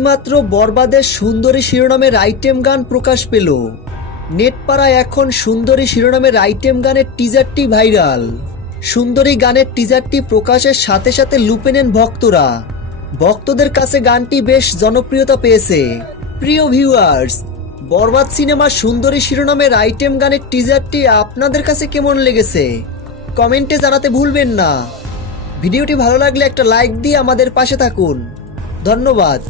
এইমাত্র বরবাদের সুন্দরী শিরোনামের আইটেম গান প্রকাশ পেল। নেটপাড়ায় এখন সুন্দরী শিরোনামের আইটেম গানের টিজারটি ভাইরাল। সুন্দরী গানের টিজারটি প্রকাশের সাথে সাথে লুপে নেন ভক্তরা। ভক্তদের কাছে গানটি বেশ জনপ্রিয়তা পেয়েছে। প্রিয় ভিউয়ার্স, বরবাদ সিনেমার সুন্দরী শিরোনামের আইটেম গানের টিজারটি আপনাদের কাছে কেমন লেগেছে কমেন্টে জানাতে ভুলবেন না। ভিডিওটি ভালো লাগলে একটা লাইক দিয়ে আমাদের পাশে থাকুন। ধন্যবাদ।